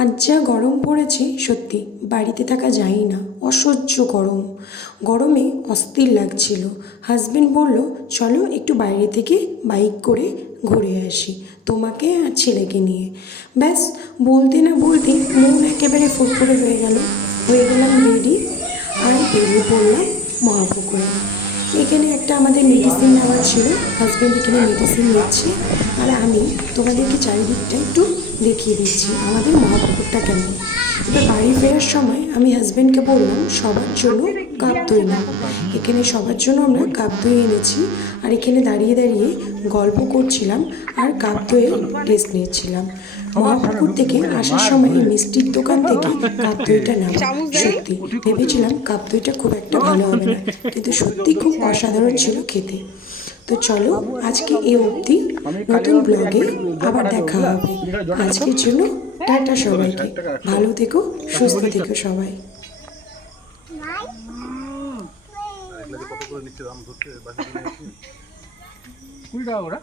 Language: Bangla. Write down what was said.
আজ যা গরম পড়েছে সত্যি বাড়িতে থাকা যায় না, অসহ্য গরম। গরমে অস্থির লাগছিল। হাজবেন্ড বলল চলো একটু বাইরে থেকে বাইক করে ঘুরে আসি, তোমাকে আর ছেলেকে নিয়ে। ব্যাস, বলতে না বলতে মন একেবারে ফুরফুরে হয়ে গেলাম রেডি, আর বেরিয়ে পড়লাম মহাপুকুরে। এখানে একটা আমাদের মেডিসিন নেওয়ার ছিল, হাজব্যান্ড এখানে মেডিসিন নিচ্ছে, আর আমি তোমাদেরকে চারিদিকটা একটু দেখিয়ে দিচ্ছি আমাদের মহাপুকুরটা কেমন। এবার বাড়ি ফেরার সময় আমি হাজব্যান্ডকে বললাম সবার জন্য কাপ দই নাও। এখানে সবার জন্য আমরা কাপ দই এনেছি, আর এখানে দাঁড়িয়ে দাঁড়িয়ে গল্প করছিলাম আর কাপ দইয়ের টেস্ট নিচ্ছিলাম। মহাপুকুর থেকে আসার সময় মিষ্টির দোকান থেকে কাপ দইটা নেওয়া, সত্যি ভেবেছিলাম কাপ দইটা খুব একটা ভালো হবে না, কিন্তু সত্যি খুব অসাধারণ ছিল খেতে। তো চলো আজকে এই অবধি, নতুন ব্লগে আবার দেখা হবে। আজকের জন্য টাটা সবাইকে, ভালো থেকো, সুস্থ থেকো সবাই। কুড়ি টাকা করে